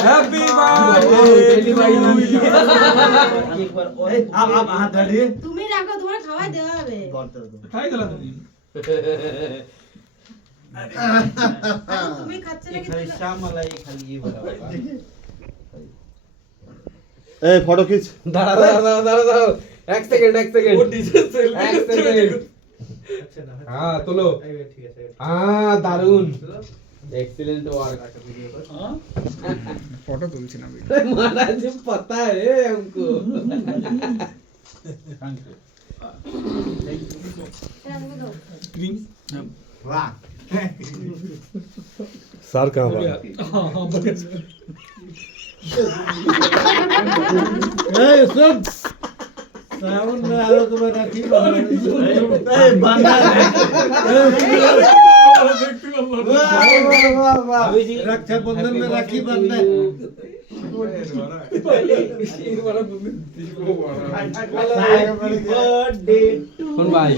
happy birthday आप हाथ धरिए তুমি রাখো তোমার খাওয়া দেওয়া হবে খাই দিলা তুমি তুমি খাচ্ছ নাকি खाली शाम वाला ये खाली ये वाला ए फोटो खींच দাঁড়াও এক সেকেন্ড वो डीजे से এক সেকেন্ড হ্যাঁ তোলো ठीक है হ্যাঁ দারুন एक्सीलेंट वर्क फोटो तुलसी ना भी महाराज पता है हमको क्रीम वाह सर कहाँ बा हां बढ़िया ए सुन सावन में आरो तो मैं राखी ए बंदा अभी जी रक्षाबंधन में राखी बांधना है कौन भाई